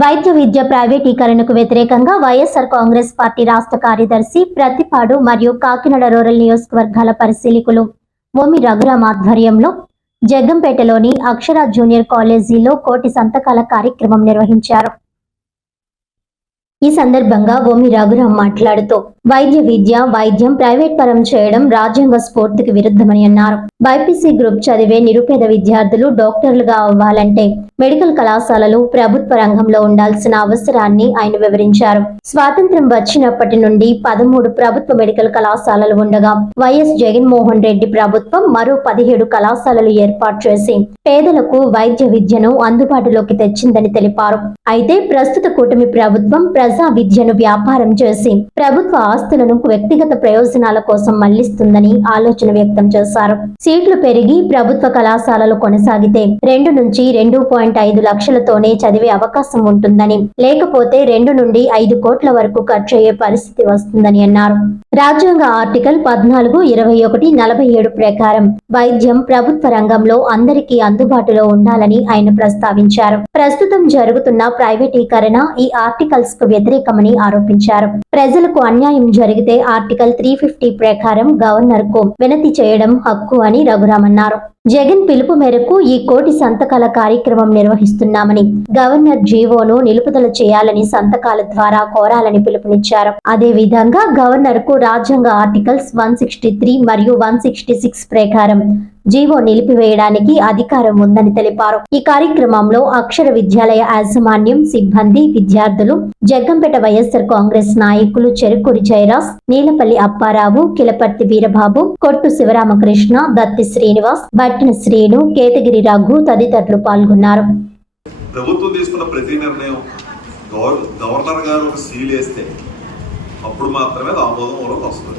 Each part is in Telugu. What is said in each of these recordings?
వైద్య విద్య ప్రైవేటీకరణకు వ్యతిరేకంగా వైఎస్ఆర్ కాంగ్రెస్ పార్టీ రాష్ట్ర కార్యదర్శి ప్రతిపాడు మరియు కాకినాడ రూరల్ నియోజకవర్గాల పరిశీలికులు ఓమి రఘురామ్ ఆధ్వర్యంలో జగ్గంపేటలోని అక్షర జూనియర్ కాలేజీలో కోటి సంతకాల కార్యక్రమం నిర్వహించారు ఈ సందర్భంగా ఓమి రఘురాం మాట్లాడుతూ వైద్య విద్య వైద్యం ప్రైవేట్ పరం చేయడం రాజ్యాంగ స్ఫూర్తికి విరుద్ధమని అన్నారు బైపీసీ గ్రూప్ చదివే నిరుపేద విద్యార్థులు డాక్టర్లుగా అవ్వాలంటే మెడికల్ కళాశాలలు ప్రభుత్వ రంగంలో ఉండాల్సిన అవసరాన్ని ఆయన వివరించారు స్వాతంత్ర్యం వచ్చినప్పటి నుండి పదమూడు ప్రభుత్వ మెడికల్ కళాశాలలు ఉండగా వైఎస్ జగన్మోహన్ రెడ్డి ప్రభుత్వం మరో పదిహేడు కళాశాలలు ఏర్పాటు చేసి పేదలకు వైద్య విద్యను అందుబాటులోకి తెచ్చిందని తెలిపారు అయితే ప్రస్తుత కూటమి ప్రభుత్వం ప్రజా విద్యను వ్యాపారం చేసి ప్రభుత్వ ఆస్తులను వ్యక్తిగత ప్రయోజనాల కోసం మళ్లిస్తుందని ఆలోచన వ్యక్తం చేశారు సీట్లు పెరిగి ప్రభుత్వ కళాశాలలు కొనసాగితే రెండు నుంచి రెండు పాయింట్ ఐదు లక్షలతోనే చదివే అవకాశం ఉంటుందని లేకపోతే రెండు నుండి ఐదు కోట్ల వరకు ఖర్చు అయ్యే పరిస్థితి వస్తుందని అన్నారు రాజ్యాంగ ఆర్టికల్ పద్నాలుగు ఇరవై ఒకటి నలభై ఏడు ప్రకారం వైద్యం ప్రభుత్వ రంగంలో అందరికీ అందుబాటులో ఉండాలని ఆయన ప్రస్తావించారు ప్రస్తుతం జరుగుతున్న ప్రైవేటీకరణ ఈ ఆర్టికల్స్ కు వ్యతిరేకమని ఆరోపించారు ప్రజలకు అన్యాయం జరిగితే ఆర్టికల్ త్రీ ఫిఫ్టీ ప్రకారం గవర్నర్ కు వినతి చేయడం హక్కు అని రఘురామన్నారు జగన్ పిలుపు మేరకు ఈ కోటి సంతకాల కార్యక్రమం నిర్వహిస్తున్నామని గవర్నర్ జీవోను నిలుపుదల చేయాలని సంతకాల ద్వారా కోరాలని పిలుపునిచ్చారు అదే విధంగా గవర్నర్ కు రాజ్యాంగ ఆర్టికల్స్ వన్ సిక్స్టీ త్రీ మరియు వన్ సిక్స్టీ సిక్స్ ప్రకారం జీవో నిలిపివేయడానికి అధికారం ఉందని తెలిపారు ఈ కార్యక్రమంలో అక్షర విద్యాలయ యాజమాన్యం సిబ్బంది విద్యార్థులు జగ్గంపేట వైఎస్ఆర్ కాంగ్రెస్ నాయకులు చెరుకూరి జయరాజ్ నీలపల్లి అప్పారావు కిలపర్తి వీరబాబు కొట్టు శివరామకృష్ణ దత్తి శ్రీనివాస్ బట్టిన శ్రీను కేతగిరి రఘు తదితరులు పాల్గొన్నారు ప్రభుత్వం తీసుకున్న ప్రతి నిర్ణయం గవర్నర్ గారు ఒక సీల్ వేస్తే అప్పుడు మాత్రమే ఆమోదం వస్తుంది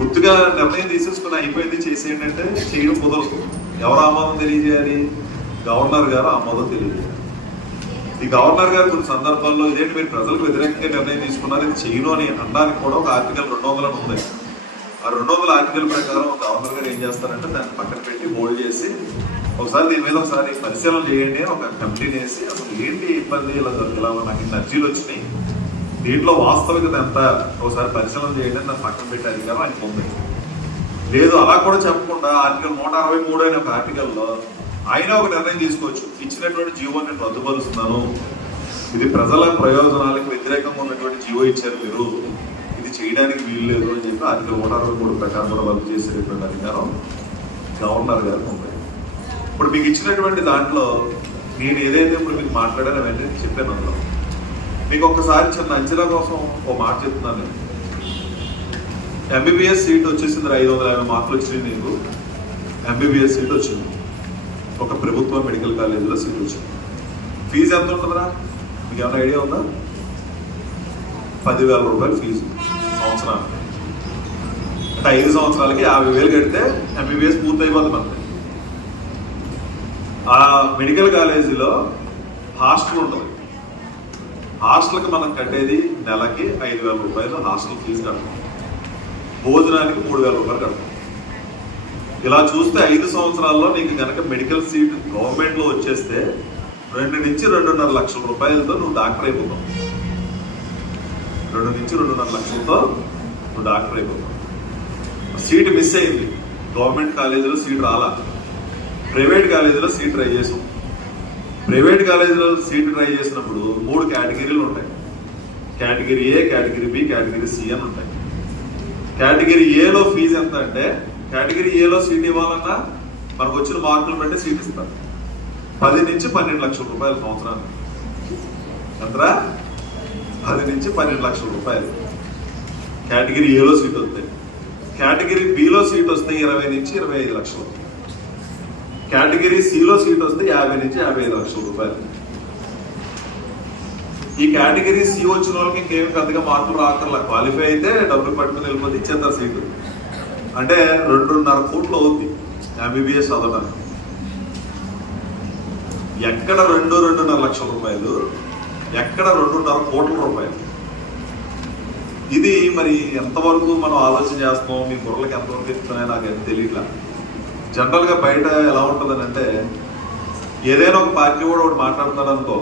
గుర్తుగా నిర్ణయం తీసేసుకుని అయిపోయింది చేసేయండి అంటే చేయడం కుదరదు ఎవరు ఆమోదం తెలియజేయాలి గవర్నర్ గారు ఆమోదం తెలియజేయాలి ఈ గవర్నర్ గారు కొన్ని సందర్భాల్లో ఇదేంటి మీరు ప్రజలకు వ్యతిరేకంగా నిర్ణయం తీసుకున్నారు ఇది చేయను అని అన్నానికి కూడా ఒక ఆర్టికల్ రెండు వందలు ఉంది ఆ రెండు వందల ఆర్టికల్ ప్రకారం గవర్నర్ గారు ఏం చేస్తారంటే దాన్ని పక్కన పెట్టి హోల్డ్ చేసి ఒకసారి దీని మీద ఒకసారి పరిశీలన చేయండి ఒక కంపెనీ వేసి అసలు ఏంటి ఇబ్బంది ఇలా ఇలా నాకు అర్జీలు వచ్చినాయి దీంట్లో వాస్తవికత ఎంత ఒకసారి పరిశీలన చేయండి నన్ను పక్కన పెట్టి కదా అని పంపించి లేదు అలా కూడా చెప్పకుండా ఆర్టికల్ నూట అరవై మూడు అనే ఒక ఆర్టికల్లో ఆయన ఒక నిర్ణయం తీసుకోవచ్చు ఇచ్చినటువంటి జీవో నేను రద్దుపరుస్తున్నాను ఇది ప్రజల ప్రయోజనాలకు వ్యతిరేకంగా ఉన్నటువంటి జీవో ఇచ్చారు మీరు ఇది చేయడానికి వీలు లేదు అని చెప్పి ఆర్టికల్ నూట అరవై మూడు ప్రకారం కూడా రద్దు చేసేటటువంటి అధికారం గవర్నర్ గారు ఉంది ఇప్పుడు మీకు ఇచ్చినటువంటి దాంట్లో నేను ఏదైతే ఇప్పుడు మీకు మాట్లాడానో వెంటనే చెప్పాను అందులో మీకు ఒక్కసారి చిన్న అంచనా కోసం ఓ మాట చెప్తున్నాను నేను ఎంబీబీఎస్ సీట్ వచ్చేసింది ఐదు వందల యాభై మార్కులు వచ్చినాయి నీకు ఎంబీబీఎస్ సీట్ వచ్చింది ఒక ప్రభుత్వ మెడికల్ కాలేజీలో సీట్ వచ్చింది ఫీజు ఎంత ఉంటుందిరా మీకు ఏమైనా ఐడియా ఉందా పదివేల రూపాయలు ఫీజు సంవత్సరానికి అంటే ఐదు సంవత్సరాలకి యాభై వేలు కడితే ఎంబీబీఎస్ పూర్తయిపోతుంది మనకి ఆ మెడికల్ కాలేజీలో హాస్టల్ ఉంటుంది హాస్టల్కి మనం కట్టేది నెలకి ఐదు వేల రూపాయలు హాస్టల్ ఫీజు కడతాం భోజనానికి మూడు వేల రూపాయలు కడతాం ఇలా చూస్తే ఐదు సంవత్సరాల్లో నీకు కనుక మెడికల్ సీట్ గవర్నమెంట్లో వచ్చేస్తే రెండు నుంచి రెండున్నర లక్షల రూపాయలతో నువ్వు డాక్టర్ అయిపోతావు రెండు నుంచి రెండున్నర లక్షలతో నువ్వు డాక్టర్ అయిపోతావు సీట్ మిస్ అయింది గవర్నమెంట్ కాలేజీలో సీట్ రాలా ప్రైవేట్ కాలేజీలో సీట్ ట్రై చేసాం ప్రైవేట్ కాలేజీలో సీట్ ట్రై చేసినప్పుడు మూడు కేటగిరీలు ఉంటాయి category A category B category C అని ఉంటాయి కేటగిరీ ఏలో ఫీజు ఎంత అంటే కేటగిరీ ఏలో సీట్ ఇవ్వాలన్నా మనకు వచ్చిన మార్కులు బట్టి సీట్ ఇస్తారు పది నుంచి పన్నెండు లక్షల రూపాయలు సంవత్సరానికి అంతరా పది నుంచి పన్నెండు లక్షల రూపాయలు కేటగిరీ ఏలో సీట్ వస్తాయి కేటగిరీ బిలో సీట్ వస్తే ఇరవై నుంచి ఇరవై ఐదు లక్షలు కేటగిరీ సిలో సీట్ వస్తే యాభై నుంచి యాభై ఐదు లక్షల రూపాయలు ఈ కేటగిరీ సి వచ్చిన వాళ్ళకి ఇంకేమి పెద్దగా మార్పులు రాకర్లా క్వాలిఫై అయితే డబ్బులు పట్టుకుని వెళ్ళిపోతే ఇచ్చేస్తారు సీటు అంటే రెండున్నర కోట్లు అవుద్ది ఎంబీబీఎస్ చదవడానికి ఎక్కడ రెండు రెండున్నర లక్షల రూపాయలు ఎక్కడ రెండున్నర కోట్ల రూపాయలు ఇది మరి ఎంతవరకు మనం ఆలోచన చేస్తాం మీ బుర్రలకు ఎంతవరకు ఇస్తున్నాయో ఏం తెలియట్లేదు జనరల్గా బయట ఎలా ఉంటుందని అంటే ఏదైనా ఒక పార్టీ కూడా ఒకటి మాట్లాడుతున్నాడు అనుకో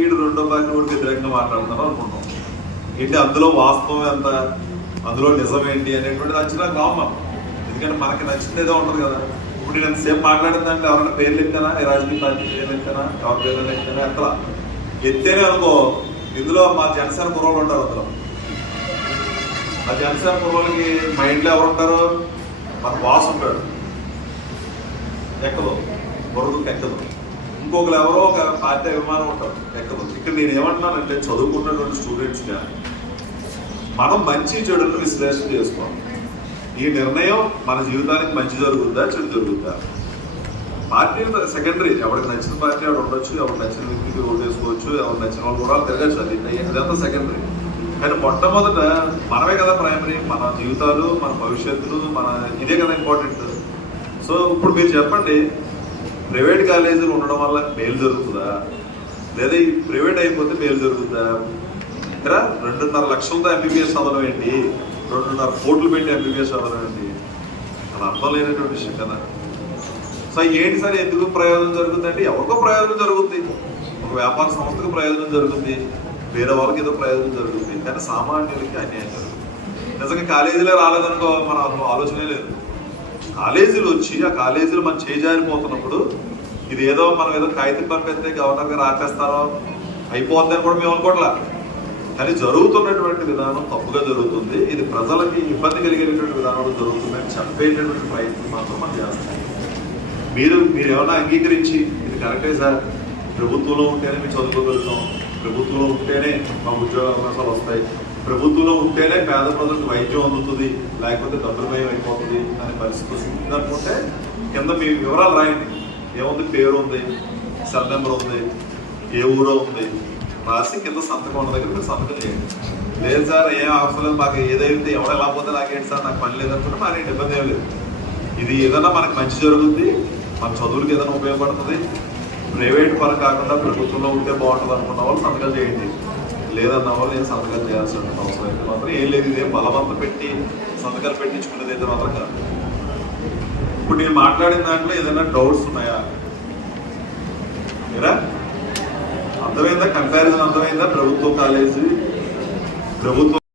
వీడు రెండో పార్టీ కూడా వ్యతిరేకంగా మాట్లాడుతున్నారు అనుకుంటాం ఏంటి అందులో వాస్తవం ఎంత అందులో నిజం ఏంటి అనేటువంటి నచ్చిన కామన్ ఎందుకంటే మనకి నచ్చింది ఏదో ఉంటుంది కదా ఇప్పుడు నేను ఎంతసేపు మాట్లాడిందంటే ఎవరైనా పేర్లు ఏ రాజకీయ పార్టీ పేరు లెక్కనా ఎవరి పేరు లెక్కనా ఎత్తలా ఎత్తేనే అనుకో ఇందులో మా జనసేన కుర్రోళ్ళు ఉంటారు అందులో ఆ జనసేన కుర్రోళ్ళకి మైండ్లో ఎవరు ఉంటారు మన బాస్ ఉంటాడు ఎక్కదు బురదకు ఎక్కదు ఇంకొకరు ఎవరో ఒక పార్టీ అభిమానం ఉంటారు ఎక్కదు ఇక్కడ నేను ఏమంటున్నానంటే చదువుకుంటున్నటువంటి స్టూడెంట్స్ కానీ మనం మంచి చెడులను విశ్లేషణ చేసుకోవాలి ఈ నిర్ణయం మన జీవితానికి మంచి జరుగుతుందా చెడు జరుగుతుందా పార్టీ సెకండరీ ఎవరికి నచ్చిన పార్టీ ఎవరు ఉండొచ్చు ఎవరు నచ్చిన వ్యక్తికి ఓటు వేసుకోవచ్చు ఎవరికి నచ్చిన వాళ్ళు కూడా తిరగచ్చు అది ఇదంతా సెకండరీ కానీ మొట్టమొదట మనమే కదా ప్రైమరీ మన జీవితాలు మన భవిష్యత్తులు మన ఇదే కదా ఇంపార్టెంట్ సో ఇప్పుడు మీరు చెప్పండి ప్రైవేట్ కాలేజీలు ఉండడం వల్ల మేలు జరుగుతుందా లేదా ఈ ప్రైవేట్ అయిపోతే మేలు జరుగుతుందా ఇక్కడ రెండున్నర లక్షలతో ఎంబీబీఎస్ చదవడం ఏంటి రెండున్నర కోట్లు పెట్టి ఎంబీబీఎస్ చదవడం ఏంటి అది అర్థం లేనటువంటి విషయం కదా సో ఏంటి సార్ ఎందుకు ప్రయోజనం జరుగుతుందంటే ఎవరికో ప్రయోజనం జరుగుతుంది ఒక వ్యాపార సంస్థకు ప్రయోజనం జరుగుతుంది వేరే వాళ్ళకి ఏదో ప్రయోజనం జరుగుతుంది కానీ సామాన్యులకి అన్యాయం జరుగుతుంది నిజంగా కాలేజీలో రాలేదనుకో మన ఆలోచనే లేదు కాలేజీలు వచ్చి ఆ కాలేజీలు మనం చేజారిపోతున్నప్పుడు ఇది ఏదో మనం ఏదో కాగితం పంపిస్తే గవర్నర్ గారు ఆపేస్తారో అని కూడా మేము అనుకోవట్లా కానీ జరుగుతున్నటువంటి విధానం తప్పుగా జరుగుతుంది ఇది ప్రజలకి ఇబ్బంది కలిగేటటువంటి విధానం జరుగుతుందని చెప్పేటటువంటి ప్రయత్నం మాత్రం మనం చేస్తాం మీరు మీరు ఏమైనా అంగీకరించి ఇది కరెక్టే సార్ ప్రభుత్వంలో ఉంటేనే మేము చదువుకోగలుగుతాం ప్రభుత్వంలో ఉంటేనే మా ఉద్యోగ అవకాశాలు వస్తాయి ప్రభుత్వంలో ఉంటేనే పేద ప్రజలకు వైద్యం అందుతుంది లేకపోతే డబ్బులమయం అయిపోతుంది అనే పరిస్థితి వస్తుంది అనుకుంటే కింద మీ వివరాలు రాయండి ఏముంది పేరు ఉంది సెల్ నెంబర్ ఉంది ఏ ఊరో ఉంది రాసి కింద సంతకం ఉన్న దగ్గర మీరు సంతకం చేయండి లేదు సార్ ఏ ఆఫర్ లేదు మాకు ఏదైతే ఎవడ ఎలా పోతే నాకేంటి సార్ నాకు పని లేదనుకుంటే ఏంటి ఇబ్బంది ఏమి లేదు ఇది ఏదైనా మనకు మంచి జరుగుతుంది మన చదువులకు ఏదైనా ఉపయోగపడుతుంది ప్రైవేట్ పని కాకుండా ప్రభుత్వంలో ఉంటే బాగుంటుంది అనుకున్న వాళ్ళు సంతకాలు చేయండి లేదన్న వాళ్ళు నేను సంతకాలు చేయాల్సిన అవసరం అయితే మాత్రం ఏం లేదు ఇదే బలవంత పెట్టి సంతకాలు పెట్టించుకునేది అయితే మాత్రం కాదు ఇప్పుడు నేను మాట్లాడిన దాంట్లో ఏదైనా డౌట్స్ ఉన్నాయా మీరా అర్థమైందా కంపారిజన్ అర్థమైందా ప్రభుత్వ కాలేజీ ప్రభుత్వం